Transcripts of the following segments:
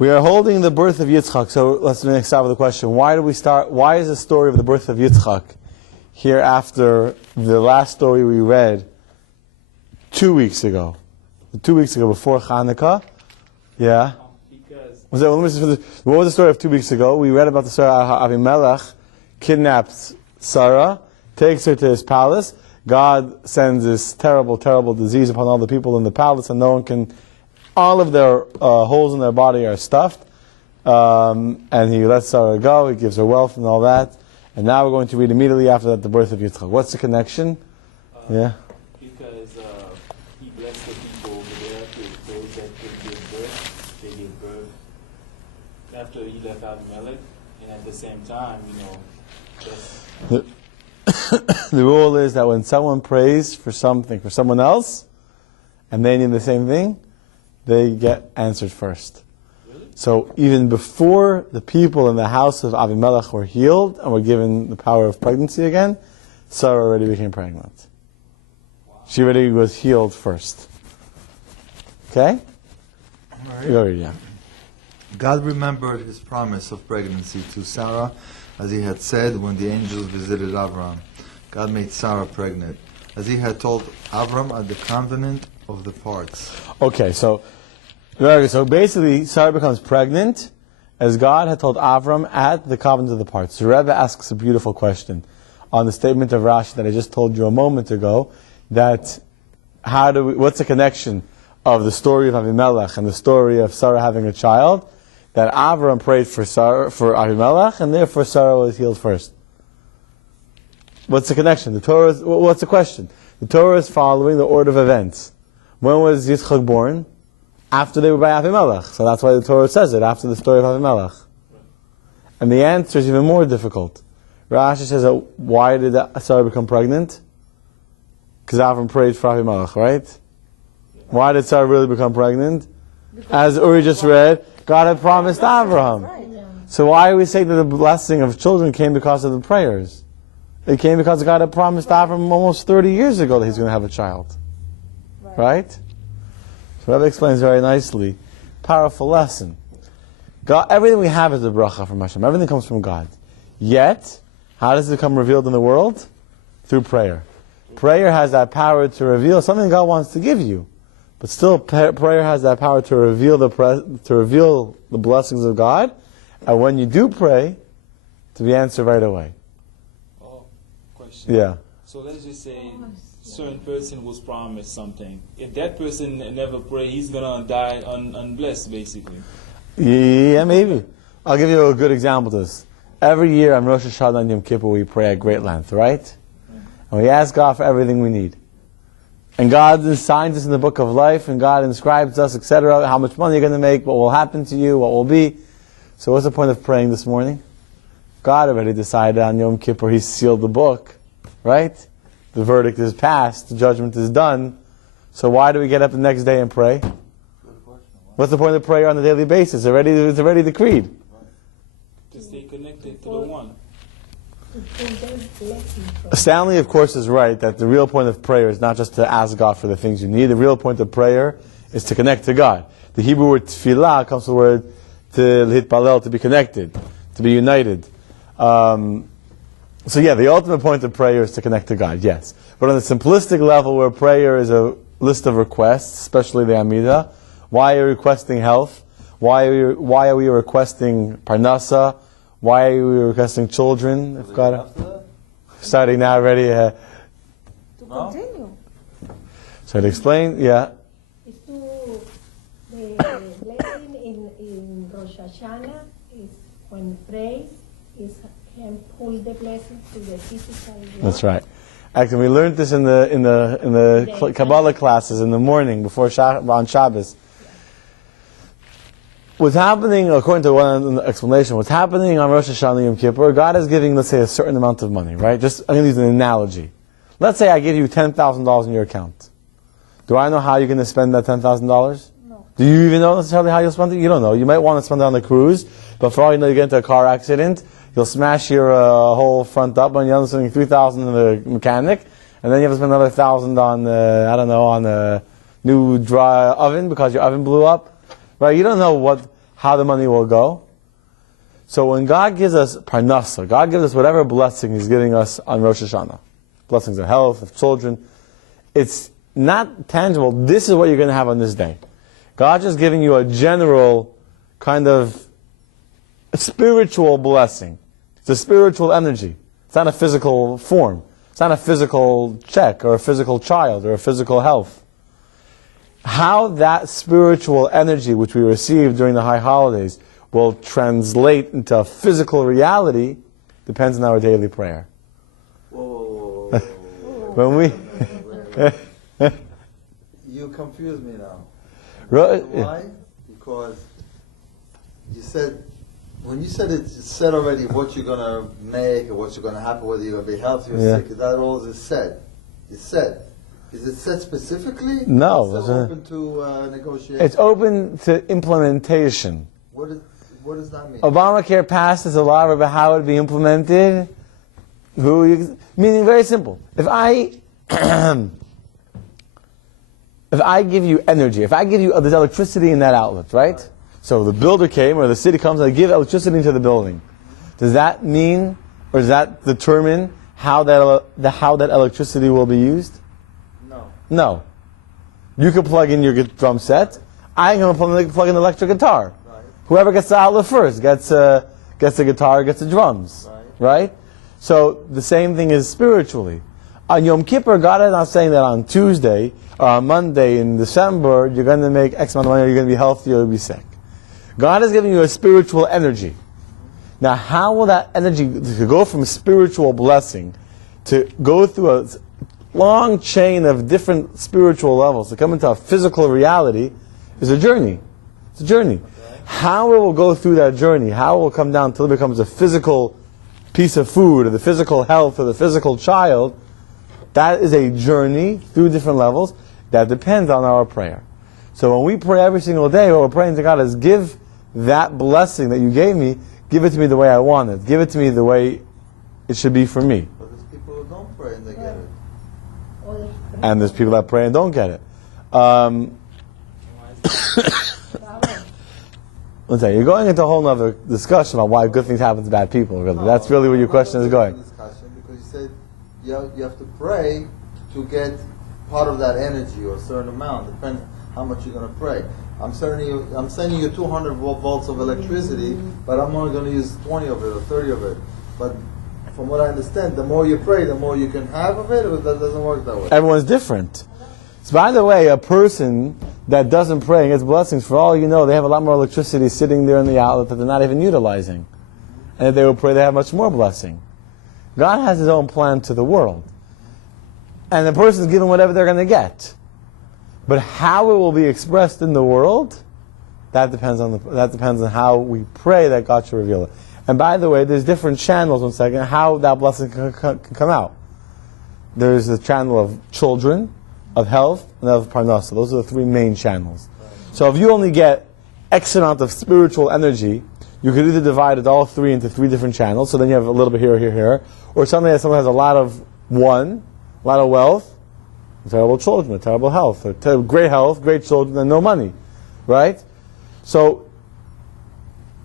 We are holding the birth of Yitzchak, so let's start with the question. Why is the story of the birth of Yitzchak here after the last story we read 2 weeks ago? 2 weeks ago, before Hanukkah? Yeah? What was the story of 2 weeks ago? We read about the story of how Avimelech kidnaps Sarah, takes her to his palace. God sends this terrible, terrible disease upon all the people in the palace, and no one can... All of their holes in their body are stuffed, and he lets Sarah go, he gives her wealth and all that. And now we're going to read immediately after that the birth of Yitzchak. What's the connection? Because he blessed the people over there, those that could give birth, they gave birth after he left Abimelech, and at the same time, the rule is that when someone prays for something, for someone else, and they need the same thing, they get answered first. Really? So even before the people in the house of Avimelech were healed and were given the power of pregnancy again, Sarah already became pregnant. Wow. She already was healed first. Okay? All right. Yeah. God remembered his promise of pregnancy to Sarah, as he had said when the angels visited Avram. God made Sarah pregnant, as he had told Avram at the covenant of the parts. Okay, so basically Sarah becomes pregnant as God had told Avram at the covenant of the parts. The Rebbe asks a beautiful question on the statement of Rashi that I just told you a moment ago, that what's the connection of the story of Avimelech and the story of Sarah having a child, that Avram prayed for Avimelech, and therefore Sarah was healed first. What's the connection? What's the question? The Torah is following the order of events. When was Yitzchak born? After they were by Avimelech. So that's why the Torah says it, after the story of Avimelech. And the answer is even more difficult. Rashi says that why did Sarah become pregnant? Because Avram prayed for Avimelech, right? Why did Sarah really become pregnant? As Uri just read, God had promised Avraham. So why are we saying that the blessing of children came because of the prayers? It came because God had promised Avram almost 30 years ago that he's going to have a child. Right? So Rebbe explains very nicely. Powerful lesson. God, everything we have is a bracha from Hashem. Everything comes from God. Yet, how does it become revealed in the world? Through prayer. Prayer has that power to reveal something God wants to give you. But still, prayer has that power to reveal the blessings of God. And when you do pray, to be answered right away. Oh, question. Yeah. So let's just say certain person was promised something. If that person never pray, he's gonna die unblessed, basically. Yeah, maybe. I'll give you a good example of this. Every year on Rosh Hashanah and Yom Kippur we pray at great length, right? And we ask God for everything we need. And God assigns us in the book of life, and God inscribes us, etc., how much money you're going to make, what will happen to you, what will be. So what's the point of praying this morning? God already decided on Yom Kippur, He sealed the book, right? The verdict is passed, the judgment is done. So why do we get up the next day and pray? What's the point of prayer on a daily basis? It's already decreed. To stay connected to the one. Stanley, of course, is right that the real point of prayer is not just to ask God for the things you need. The real point of prayer is to connect to God. The Hebrew word tefillah comes from the word to hitpalel, to be connected, to be united. So yeah, the ultimate point of prayer is to connect to God, yes. But on the simplistic level where prayer is a list of requests, especially the Amidah, why are you requesting health? Why are we requesting parnasa? Why are we requesting children? If God, starting now already. To continue. So to explain, yeah. It's to the blessing in Rosh Hashanah is when praise is can pull the blessing to the physical world. That's right. Actually, we learned this in the Kabbalah classes in the morning before on Shabbos. What's happening, according to one explanation, what's happening on Rosh Hashanah Yom Kippur, God is giving, let's say, a certain amount of money, right? I'm going to use an analogy. Let's say I give you $10,000 in your account. Do I know how you're going to spend that $10,000? No. Do you even know necessarily how you'll spend it? You don't know. You might want to spend it on the cruise, but for all you know, you get into a car accident, you'll smash your whole front up, and you're spending $3,000 in the mechanic, and then you have to spend another $1,000 on, on a new dry oven because your oven blew up. Right? You don't know how the money will go. So when God gives us parnasa, God gives us whatever blessing He's giving us on Rosh Hashanah, blessings of health, of children, it's not tangible. This is what you're going to have on this day. God's just giving you a general kind of spiritual blessing. It's a spiritual energy. It's not a physical form. It's not a physical check or a physical child or a physical health. How that spiritual energy which we receive during the high holidays will translate into a physical reality depends on our daily prayer. Whoa. When we You confuse me now. Ro- Why? Because you said, when you said it said already what you're going to make or what's going to happen, whether you're going to be healthy or sick, that all is said. It's said. Is it said specifically? No. It's open to negotiation. It's open to implementation. What does that mean? Obamacare passed as a law, but how it would be implemented? Meaning very simple. If I give you energy, if I give you there's electricity in that outlet, right? So the builder came, or the city comes, and they give electricity to the building. Does that mean, or does that determine how that electricity will be used? No. You can plug in your drum set. I'm going to plug in an electric guitar. Right. Whoever gets the outlet first gets the guitar, gets the drums. Right? So the same thing is spiritually. On Yom Kippur, God is not saying that on Tuesday or on Monday in December you're going to make X amount of money, or you're going to be healthy or you'll be sick. God is giving you a spiritual energy. Now, how will that energy to go from spiritual blessing to go through a long chain of different spiritual levels to come into a physical reality is a journey. It's a journey. Okay. How it will go through that journey, how it will come down until it becomes a physical piece of food, or the physical health, or the physical child, that is a journey through different levels that depends on our prayer. So when we pray every single day, what we're praying to God is, give that blessing that you gave me, give it to me the way I want it. Give it to me the way it should be for me. But there's people who don't pray and they get it. And there's people that pray and don't get it. One second, you're going into a whole other discussion about why good things happen to bad people. Really. That's really where your question is going. Discussion, because you said you have to pray to get part of that energy, or a certain amount, depending how much you're going to pray. I'm sending you 200 volts of electricity, but I'm only going to use 20 of it or 30 of it. But from what I understand, the more you pray, the more you can have of it, or that doesn't work that way? Everyone's different. So by the way, a person that doesn't pray and gets blessings, for all you know, they have a lot more electricity sitting there in the outlet that they're not even utilizing. And if they will pray, they have much more blessing. God has His own plan to the world. And the person is given whatever they're going to get. But how it will be expressed in the world, that depends on how we pray that God should reveal it. And by the way, there's different channels, one second, how that blessing can come out. There's the channel of children, of health, and of parnasa. Those are the three main channels. So if you only get X amount of spiritual energy, you could either divide it all three into three different channels, so then you have a little bit here, or someone has a lot of wealth, terrible children, terrible health, or great health, great children, and no money. Right? So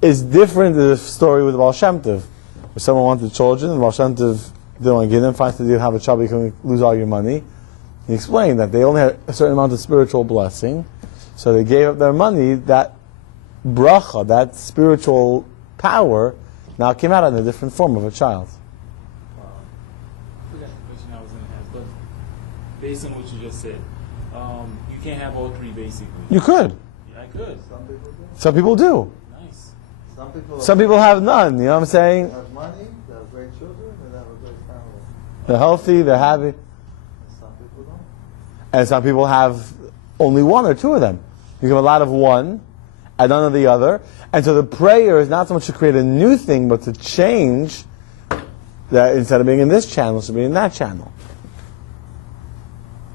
it's different than the story with Baal Shem Tov, where someone wanted children, and Baal Shem Tov didn't want to give them, finds that you have a child, you can lose all your money. He explained that they only had a certain amount of spiritual blessing, so they gave up their money. That bracha, that spiritual power, now came out in a different form of a child. I forgot the question I was going to ask, but based on what you just said, you can't have all three basically. You could. Yeah, I could. Some people do. Nice. Some people have none. You know what I'm saying? They have money, they have great children, and they have a great family. They're healthy, they're happy. Some people don't. And some people have only one or two of them. You have a lot of one and none of the other. And so the prayer is not so much to create a new thing, but to change that instead of being in this channel, it should be in that channel.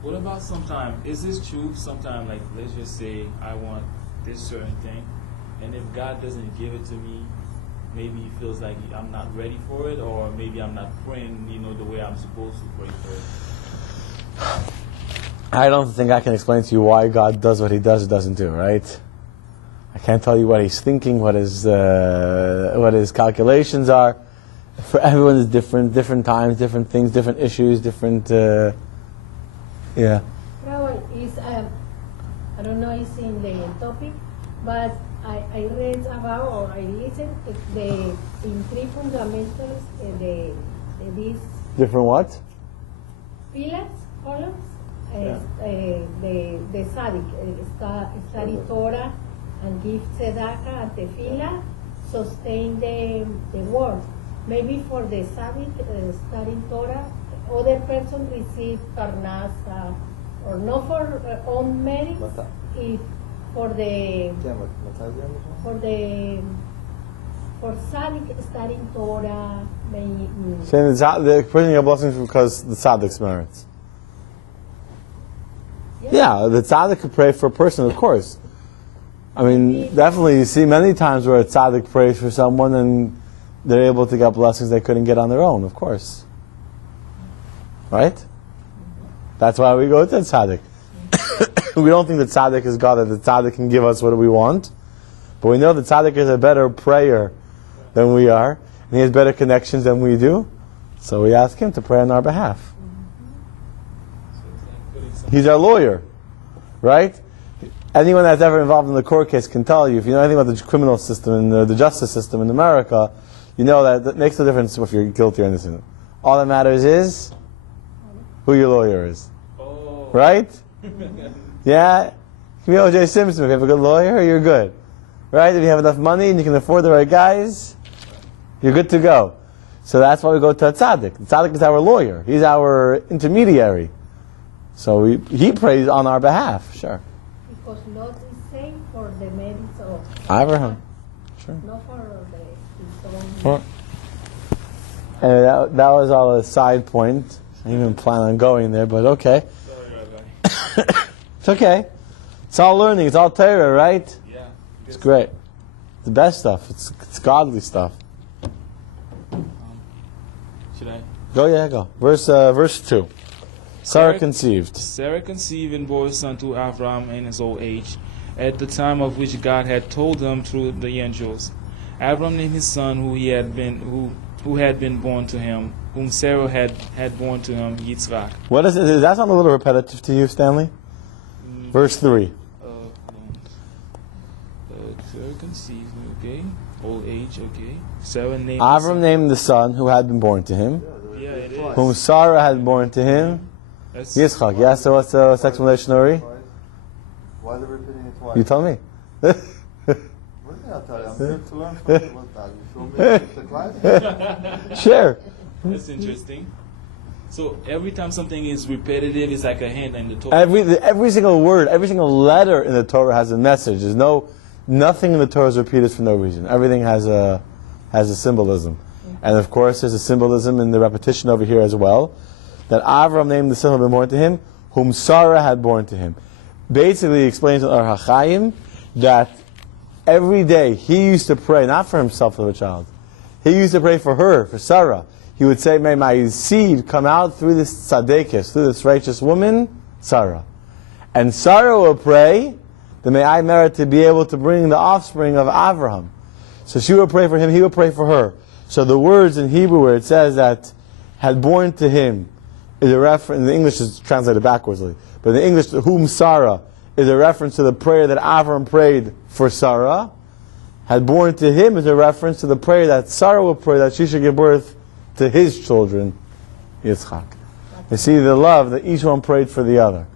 What about sometime, is this true sometime, like, let's just say I want this certain thing, and if God doesn't give it to me, maybe He feels like I'm not ready for it, or maybe I'm not praying, the way I'm supposed to pray for it? I don't think I can explain to you why God does what He does or doesn't do, right? I can't tell you what he's thinking, what his calculations are. For everyone is different times, different things, different issues, different. Yeah. Well, I don't know it's in the topic, but I read about or I listened in three fundamentals these Different what? pillars, columns, the tzaddik, study Torah and give tzedakah and tefillah, sustain the world. Maybe for the tzaddik studying Torah, other person receive parnasa, or not for own merits, if for tzaddik studying Torah, Saying the person get blessings because the tzaddik's merits. Yeah, the tzaddik could pray for a person, of course. I mean, definitely you see many times where a tzaddik prays for someone and they're able to get blessings they couldn't get on their own, of course. Right? That's why we go to tzaddik. We don't think that tzaddik is God, that the tzaddik can give us what we want. But we know that tzaddik is a better prayer than we are, and he has better connections than we do. So we ask him to pray on our behalf. He's our lawyer, right? Anyone that's ever involved in the court case can tell you, if you know anything about the criminal system and the justice system in America, you know that makes no difference if you're guilty or innocent. All that matters is who your lawyer is. Oh. Right? Yeah? You can be O.J. Simpson. If you have a good lawyer, you're good. Right? If you have enough money and you can afford the right guys, you're good to go. So that's why we go to a tzaddik. The tzaddik is our lawyer. He's our intermediary. So he prays on our behalf. Sure. because Lot is saved for the merits of Abraham. Sure. not for his own. Well, and that was all a side point. I didn't even plan on going there, but okay. Sorry, Rabbi. It's okay. It's all learning. It's all Torah, right? Yeah. It's great. It's the best stuff. It's godly stuff. Should I? Go, yeah, go. Verse 2. Sarah conceived. Sarah conceived and bore a son to Avram in his old age, at the time of which God had told him through the angels. Avram named his son who had been born to him, whom Sarah had born to him, Yitzchak. What is it? Does that sound a little repetitive to you, Stanley? Verse 3. Sarah conceived, okay. Old age, okay. Sarah named Avram named the son who had been born to him, Yeah, it is. whom Sarah had born to him, That's, Yitzchak. Yeah, so what's the explanation, Uri? Why are they repeating it twice? You tell me. What do you mean I'll tell you? I'm here to learn from you. What, you show me the class? Sure. That's interesting. So every time something is repetitive, it's like a hint in the Torah. Every single word, every single letter in the Torah has a message. There's nothing in the Torah is repeated for no reason. Everything has a symbolism. And of course, there's a symbolism in the repetition over here as well. That Avram named the son who had been born to him, whom Sarah had born to him. Basically, he explains in Ar HaChaim that every day he used to pray, not for himself, for the child. He used to pray for her, for Sarah. He would say, may my seed come out through this tzaddikus, through this righteous woman, Sarah. And Sarah will pray that may I merit to be able to bring the offspring of Avraham. So she would pray for him, he would pray for her. So the words in Hebrew where it says that had born to him is a reference, in the English is translated backwards, but in the English, whom Sarah is a reference to the prayer that Avram prayed for Sarah. Had born to him is a reference to the prayer that Sarah will pray that she should give birth to his children, Yitzchak. You see the love that each one prayed for the other.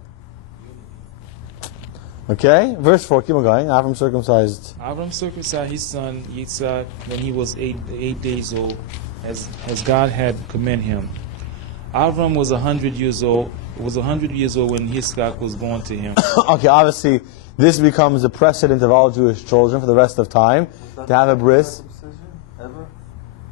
Okay, verse 4, keep on going. Avram circumcised. Avram circumcised his son Yitzchak when he was eight days old, as God had commanded him. Avram was 100 years old. Was 100 years old when Yitzchak was born to him. Okay, obviously this becomes the precedent of all Jewish children for the rest of time to have a bris. Circumcision? Ever?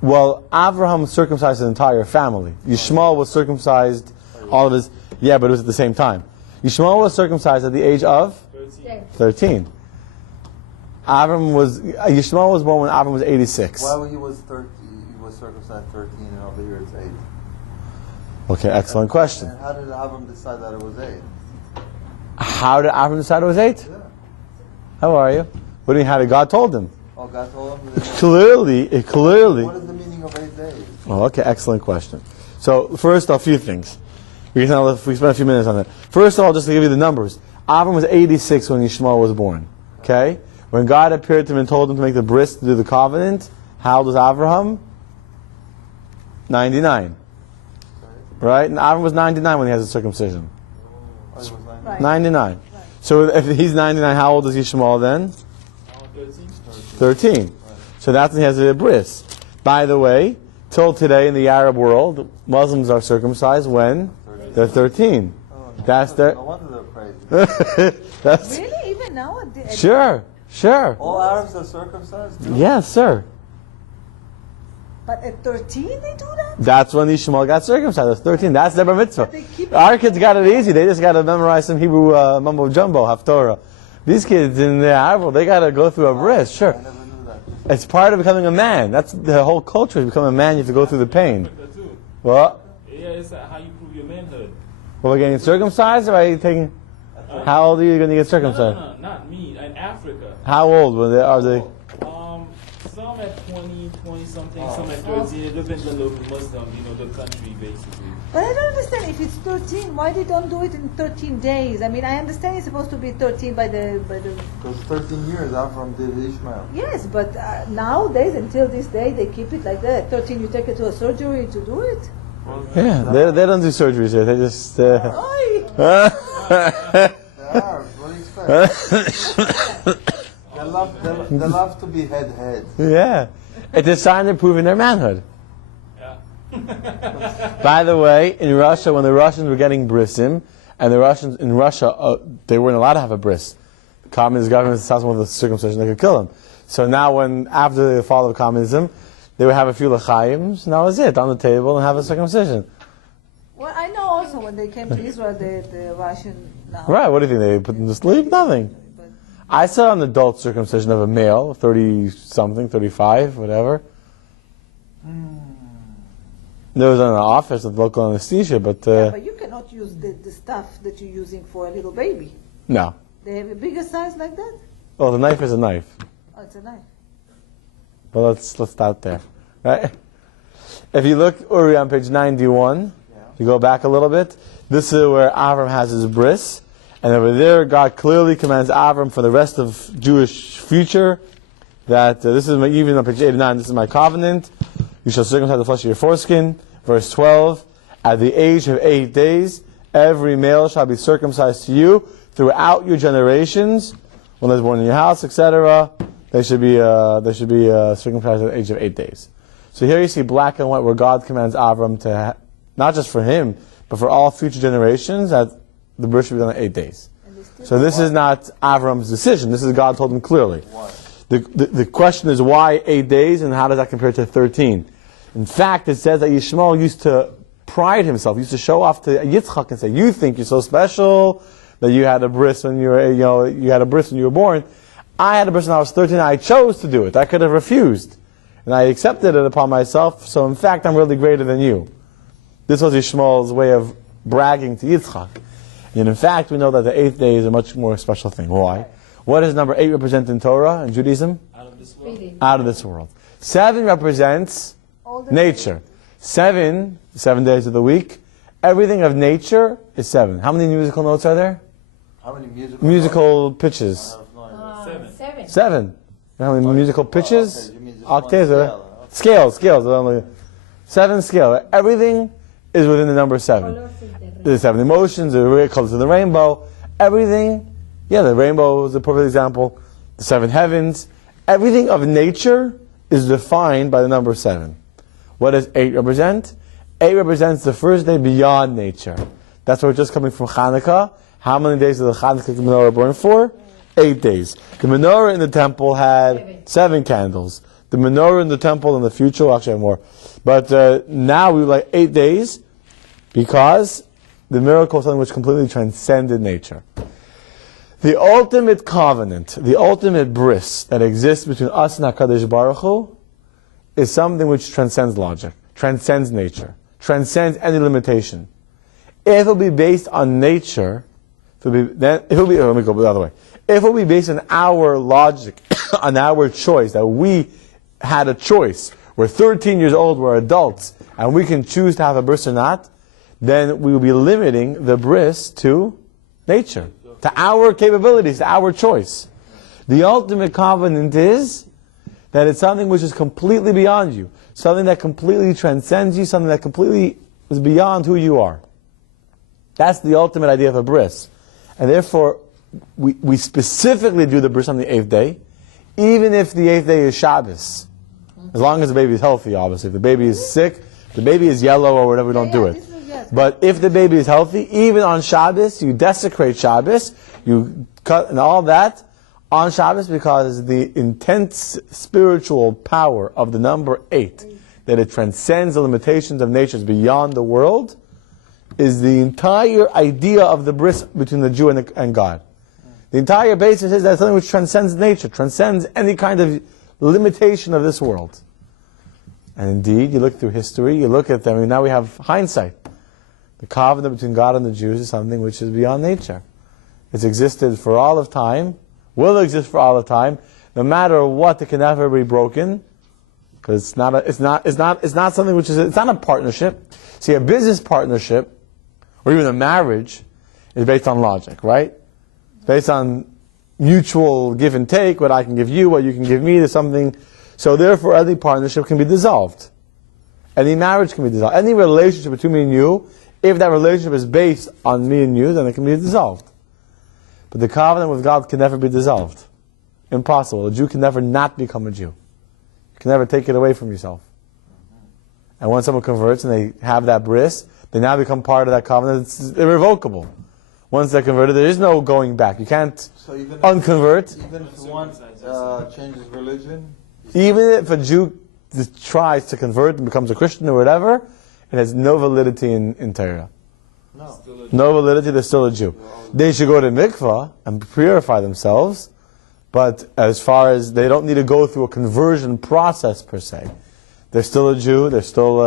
Well, Avraham circumcised his entire family. Yishmael was circumcised all of his. Yeah, but it was at the same time. Yishmael was circumcised at the age of 13. Yishmael was born when Avram was 86. Why he was 30? He was circumcised 13, and over here it's 8. Okay, excellent question. And how did Avram decide that it was 8? How did Avram decide it was 8? Yeah. How are you? What do you mean, how did God told him? Oh, God told him that Clearly. What is the meaning of 8 days? Oh, okay, excellent question. So, first, a few things. We spend a few minutes on that. First of all, just to give you the numbers. Avram was 86 when Yishmael was born. Okay? When God appeared to him and told him to make the bris to do the covenant, how old was Avraham? 99. Right? And Avram was 99 when he has the circumcision. Oh, it was 9. Right. 99. So if he's 99, how old is Yishmael then? 13. So that's when he has a bris. By the way, till today in the Arab world, Muslims are circumcised when they're 13. Oh, That's their... No wonder they're crazy. That's, Really? Even now? Sure. All Arabs are circumcised too? Yes, sir. But at 13 they do that? That's when Yishmael got circumcised. That's 13. That's the bar mitzvah. But they keep- Our kids got it easy. They just got to memorize some Hebrew mumbo jumbo, Haftorah. These kids in the Arab world, they got to go through a bris. Sure. I never knew that. It's part of becoming a man. That's the whole culture. To become a man, you have to go through the pain. Too. What? Yeah, it's how you prove your manhood. Well, we're getting circumcised, or are you taking... How old are you going to get circumcised? No, not me. In Africa. How old are they? Some at 20 something, some at 13. It depends on the Muslim, the country basically. But I don't understand. If it's 13, why they don't do it in 13 days? I mean, I understand it's supposed to be 13 by the... Because 13 years Avram did Ishmael. Yes, but nowadays, until this day, they keep it like that. 13, you take it to a surgery to do it? Yeah, they don't do surgeries here. They just... Oi! The Arabs, what do you expect? They love to be head. Yeah. It's a sign they're proving their manhood. Yeah. By the way, in Russia, when the Russians were getting brisim, and the Russians in Russia, they weren't allowed to have a bris. The communist government tells them with the circumcision, they could kill them. So now after the fall of communism, they would have a few l'chaims, and that was it, on the table, and have a circumcision. Well, I know also when they came to Israel, the Russian... Now, Right, what do you think? They put them to sleep? Nothing. but I saw an adult circumcision of a male, 30-something, 35, whatever. There was an office with local anesthesia, but yeah, but you cannot use the stuff that you're using for a little baby. no. They have a bigger size like that? Well, the knife is a knife. Oh, it's a knife. But let's start there, right? If you look, Uri, on page 91, you go back a little bit, this is where Avram has his bris, and over there God clearly commands Avram for the rest of Jewish future that this is even on page 89, this is my covenant, you shall circumcise the flesh of your foreskin. Verse 12, at the age of 8 days, every male shall be circumcised to you throughout your generations, when they're born in your house, etc. They should be circumcised at the age of 8 days. So here you see black and white where God commands Avram to, not just for him, but for all future generations, that the birth should be done in 8 days. So this is not Avram's decision. This is God told him clearly. The question is why 8 days, and how does that compare to 13? In fact, it says that Yishmael used to pride himself, used to show off to Yitzchak and say, "You think you're so special that you had a bris when you were born. I had a bris when I was 13. I chose to do it. I could have refused, and I accepted it upon myself. So in fact, I'm really greater than you." This was Yishmael's way of bragging to Yitzchak. And in fact, we know that the 8th day is a much more special thing. Why? What does number 8 represent in Torah and Judaism? Out of this world. Out of this world. 7 represents nature. 7 days of the week. Everything of nature is 7. How many musical notes are there? How many Musical pitches. I have no idea. 7. 7. You know how many musical pitches? okay, you mean just Octaves. one Scales. 7 scale. Everything is within the number 7. Colors is the red. There's 7 emotions, the colors of the rainbow. Everything, the rainbow is a perfect example. The 7 heavens. Everything of nature is defined by the number 7. What does 8 represent? 8 represents the first day beyond nature. That's why we're just coming from Hanukkah. How many days did the Hanukkah menorah burn for? 8 days. The menorah in the temple had 7 candles. The menorah in the temple in the future will actually have more. But now we like 8 days because the miracle is something which completely transcended nature. The ultimate covenant, the ultimate bris that exists between us and HaKadosh Baruch Hu is something which transcends logic, transcends nature, transcends any limitation. If it will be based on nature, let me go the other way. If If it would be based on our logic, on our choice, that we had a choice, we're 13 years old, we're adults, and we can choose to have a bris or not, then we will be limiting the bris to nature, to our capabilities, to our choice. The ultimate covenant is that it's something which is completely beyond you, something that completely transcends you, something that completely is beyond who you are. That's the ultimate idea of a bris. And therefore, we specifically do the bris on the 8th day, even if the 8th day is Shabbos. As long as the baby is healthy, obviously. If the baby is sick, the baby is yellow or whatever, we don't do it. But if the baby is healthy, even on Shabbos, you desecrate Shabbos, you cut and all that on Shabbos, because the intense spiritual power of the number 8, that it transcends the limitations of nature, is beyond the world, is the entire idea of the bris between the Jew and God. The entire basis is that something which transcends nature, transcends any kind of limitation of this world. And indeed, you look through history, you look at them, and now we have hindsight. The covenant between God and the Jews is something which is beyond nature. It's existed for all of time, will exist for all of time. No matter what, it can never be broken, because it's not something which is, it's not a partnership. See, a business partnership, or even a marriage, is based on logic, right? It's based on mutual give and take, what I can give you, what you can give me, there's something. So therefore, any partnership can be dissolved. Any marriage can be dissolved. Any relationship between me and you, if that relationship is based on me and you, then it can be dissolved. But the covenant with God can never be dissolved. Impossible. A Jew can never not become a Jew. You can never take it away from yourself. And when someone converts and they have that bris, they now become part of that covenant. It's irrevocable. Once they're converted, there is no going back. You can't unconvert. Even if one changes religion? Even if a Jew tries to convert and becomes a Christian or whatever, it has no validity in Torah. No validity, they're still a Jew. They should go to mikvah and purify themselves, but as far as they don't need to go through a conversion process per se. They're still a Jew, they're still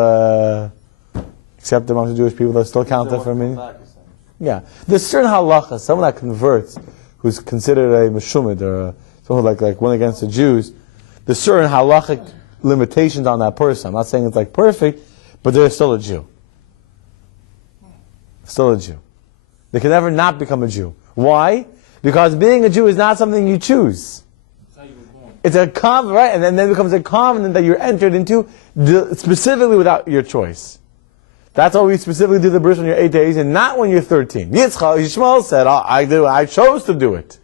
accepted amongst the Jewish people, they're still counted for me. Yeah. There's certain halachas, someone that converts, who's considered a meshumid, or someone like went against the Jews, there's certain halachic limitations on that person. I'm not saying it's like perfect, but they're still a Jew. Still a Jew. They can never not become a Jew. Why? Because being a Jew is not something you choose. It's a covenant, right? And then it becomes a covenant that you're entered into specifically without your choice. That's why we specifically do the bris on your 8 days and not when you're 13. Yishmael said, I chose to do it.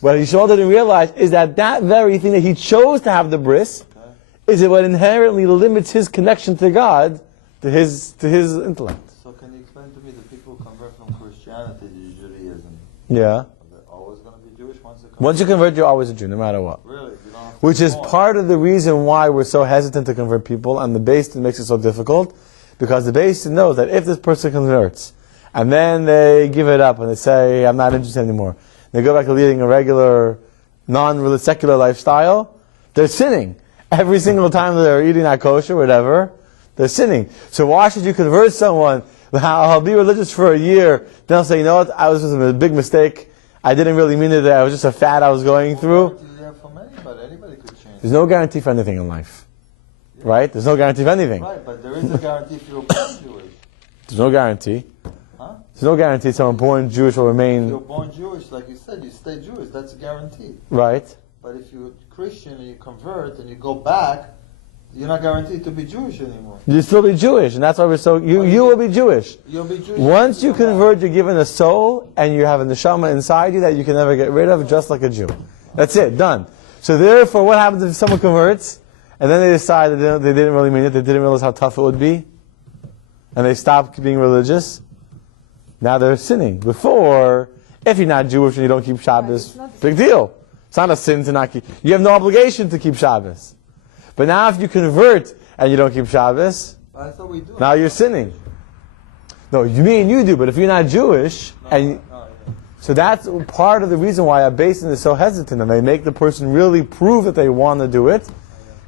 What Yishmael didn't realize is that very thing that he chose to have the bris is what inherently limits his connection to God, to his intellect. So can you explain to me the people who convert from Christianity to Judaism? Yeah. Are they always going to be Jewish once they convert? Once you convert, you're always a Jew, no matter what. Really? You don't have to Which is reform. part of the reason why we're so hesitant to convert people, and the Beis Din makes it so difficult, because the Beis Din knows that if this person converts, and then they give it up, and they say, I'm not interested anymore, they go back to leading a regular, secular lifestyle, they're sinning. Every single time they're eating that kosher, whatever, they're sinning. So why should you convert someone? I'll be religious for a year, then I'll say, you know what, I was just a big mistake, I didn't really mean it, I was just a fad I was going through. Anybody could change. There's no guarantee for anything in life. Right? There's no guarantee for anything. Right, but there is a guarantee if you're born Jewish. There's no guarantee. Huh? There's no guarantee someone born Jewish will If remain... you're born Jewish, like you said, you stay Jewish, that's a guarantee. Right? But if you're Christian and you convert and you go back, you're not guaranteed to be Jewish anymore. You'll still be Jewish, and that's why we're so... You will be Jewish. You'll be Jewish. Once you convert, you're given a soul, and you have a neshama inside you that you can never get rid of, just like a Jew. That's it, done. So therefore, what happens if someone converts, and then they decide that they didn't really mean it, they didn't realize how tough it would be, and they stopped being religious? Now they're sinning. Before, if you're not Jewish and you don't keep Shabbos, big deal. It's not a sin to not keep... You have no obligation to keep Shabbos. But now if you convert and you don't keep Shabbos, I thought we do. now you're sinning. No, you mean you do, but if you're not Jewish, so that's part of the reason why a Beis Din is so hesitant, and they make the person really prove that they want to do it,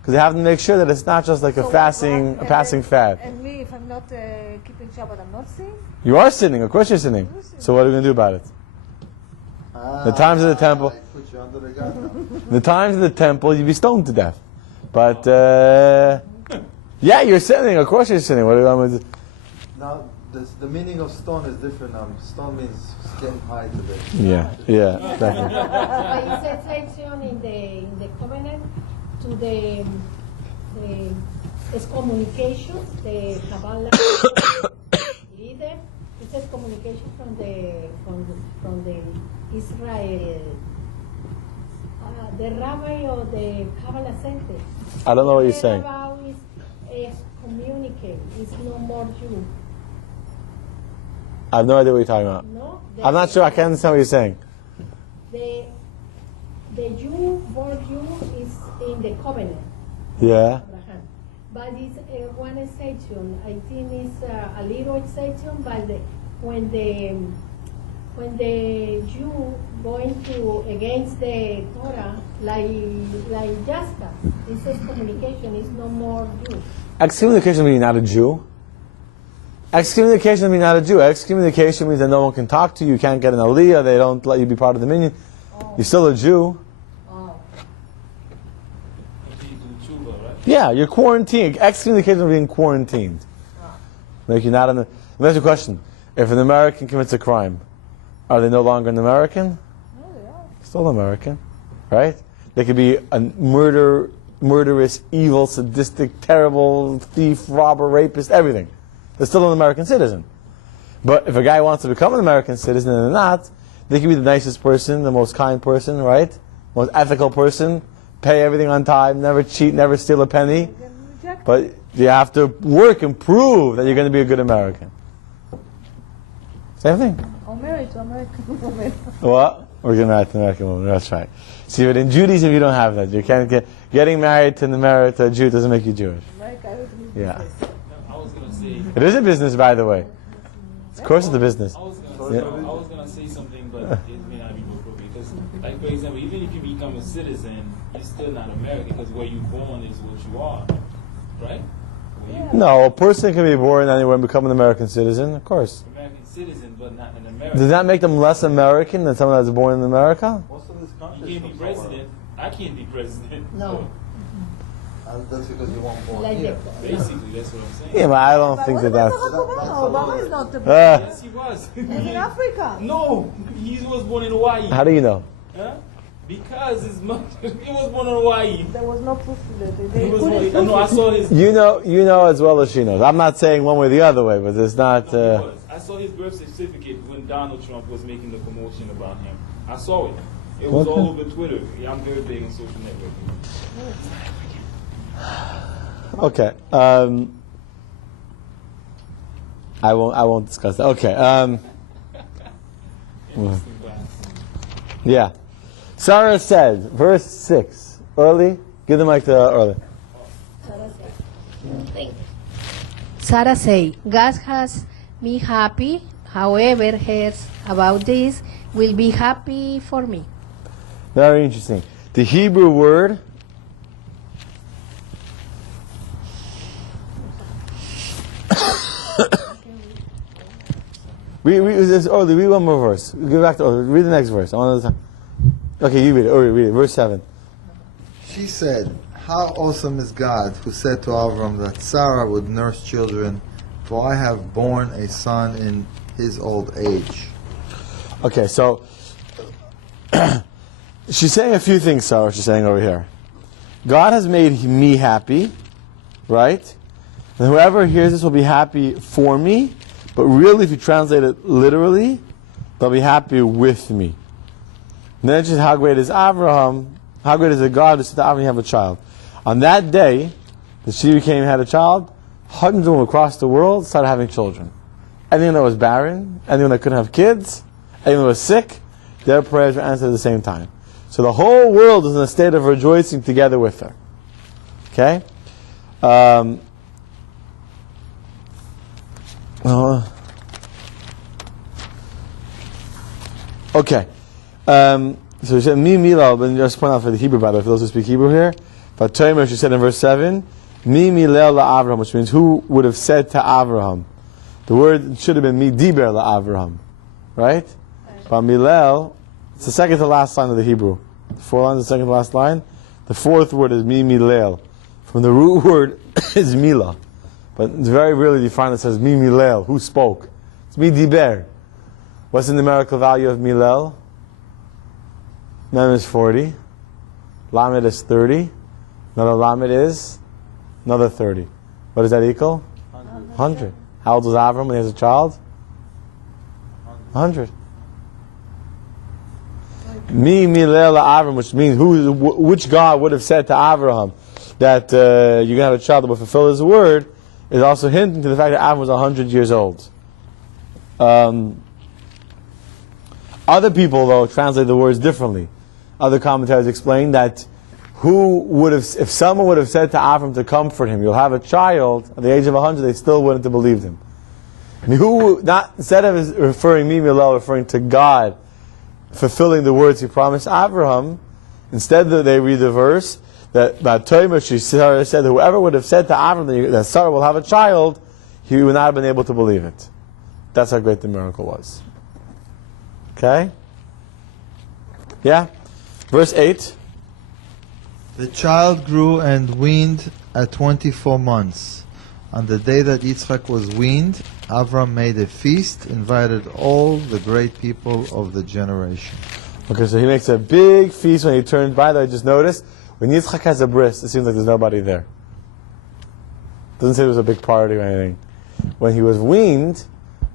because they have to make sure that it's not just like a passing fad. And me, if I'm not keeping Shabbat, I'm not sinning? You are sinning, of course you're sinning. So what are we going to do about it? The times of the temple. I put you under the gun now. The times of the temple, you'd be stoned to death. But yeah, you're sinning. Of course, you're sinning. What do you want me to do? Now, the meaning of stone is different now. Stone means skin high today. Yeah, exactly. There is a section in the covenant to the excommunication, the Chabad leader. It says communication from the Israel, the rabbi or the Kabbalah Center. I don't know what you're saying. About is excommunicate. It's no more Jew. I have no idea what you're talking about. No. I'm not sure. I can't understand what you're saying. The Jew, word Jew, is in the covenant. Yeah. Abraham. But it's one section. I think it's a little section, but when the Jew going to against the Torah, like Jaska, it says communication is no more Jew. Excommunication means you're not a Jew. Excommunication means not a Jew. Excommunication means that no one can talk to you. You can't get an aliyah. They don't let you be part of the minyan. Oh. You're still a Jew. Oh. Until you do tshuva, right? Yeah, you're quarantined. Excommunication is being quarantined. Like you're not in the. Let me ask you a question. If an American commits a crime, are they no longer an American? No, they are. Still American, right? They could be a murderous, evil, sadistic, terrible thief, robber, rapist, everything. They're still an American citizen. But if a guy wants to become an American citizen and they're not, they can be the nicest person, the most kind person, right? Most ethical person, pay everything on time, never cheat, never steal a penny. Then reject. But you have to work and prove that you're going to be a good American. Same thing. Or married to American woman. What? We're getting married to an American woman. That's right. See, but in Judaism you don't have that. You can't getting married to a Jew doesn't make you Jewish. America, everything is Yeah. business. I was gonna say. It is a business, by the way. Of course, it's a business. I was gonna say something, but it may not be appropriate because, like for example, even if you become a citizen, you're still not American because where you're born is what you are, right? No, a person can be born anywhere and become an American citizen. Of course. American citizen, but not an American. Does that make them less American than someone that's born in America? Most of this You country can't be is from somewhere. president. I can't be president. No. And that's because you weren't born Like here. Basically, that's what I'm saying. Yeah, but I don't But think what that about that's. Barack Obama? Obama is not the Yes, he was. He's in Africa. No, he was born in Hawaii. How do you know? Huh? Because his mother, he was born in Hawaii. There was no proof to that. He They was couldn't born, prove no, I it. saw his. You know as well as she knows. I'm not saying one way or the other way, but it's not. No, he was. I saw his birth certificate when Donald Trump was making the commotion about him. I saw it. It was Okay. all over Twitter. Yeah, I'm very big on social networking. Okay. I won't discuss that. Okay. Interesting class. Yeah. Sarah said, verse 6. Early? Give the mic to Early. Sarah say, God has me happy. However, hears about this will be happy for me. Very interesting. The Hebrew word read one more verse. Give back to Early. Read the next verse. Okay, you read it. Early, read it. Verse 7. She said, "How awesome is God, who said to Avram that Sarah would nurse children, for I have borne a son in his old age." Okay, so she's saying a few things, Sarah, she's saying over here. God has made me happy, right? And whoever hears this will be happy for me, but really, if you translate it literally, they'll be happy with me. And then it's just how great is Abraham, how great is it God who said to Abraham, you have a child. On that day, that she had a child, hundreds of them across the world started having children. Anyone that was barren, anyone that couldn't have kids, anyone that was sick, their prayers were answered at the same time. So the whole world is in a state of rejoicing together with her. Okay? Okay. So she said, Mi Milal, but just point out for the Hebrew, by the way, for those who speak Hebrew here. But Tomer, she said in verse 7, Mi Milel Avraham, which means who would have said to Avraham. The word should have been Mi Diber Avraham. Right? But Milel, It's the second to last line of the Hebrew. 4 lines, the second to last line. The fourth word is mi milel. From the root word is mila. But it's very rarely you find it says mi milel, who spoke. It's mi diber. What's the numerical value of milel? Mem is 40. Lamed is 30. Another Lamed is another 30. What does that equal? 100. How old was Avram when he was a child? 100. Mi milel Avram, which means which God would have said to Avraham that you're going to have a child that will fulfill his word, is also hinting to the fact that Avram was 100 years old. Other people, though, translate the words differently. Other commentators explain that if someone would have said to Avram to comfort him, you'll have a child at the age of 100, they still wouldn't have believed him. And instead of referring mi milel, referring to God fulfilling the words he promised Abraham, instead they read the verse that Sarah said, whoever would have said to Abraham that Sarah will have a child, he would not have been able to believe it. That's how great the miracle was. Okay? Yeah? Verse 8. The child grew and weaned at 24 months. On the day that Yitzchak was weaned, Avram made a feast, invited all the great people of the generation. Okay, so he makes a big feast when he turns. By the way, just notice, when Yitzchak has a bris, it seems like there's nobody there. Doesn't say there was a big party or anything. When he was weaned,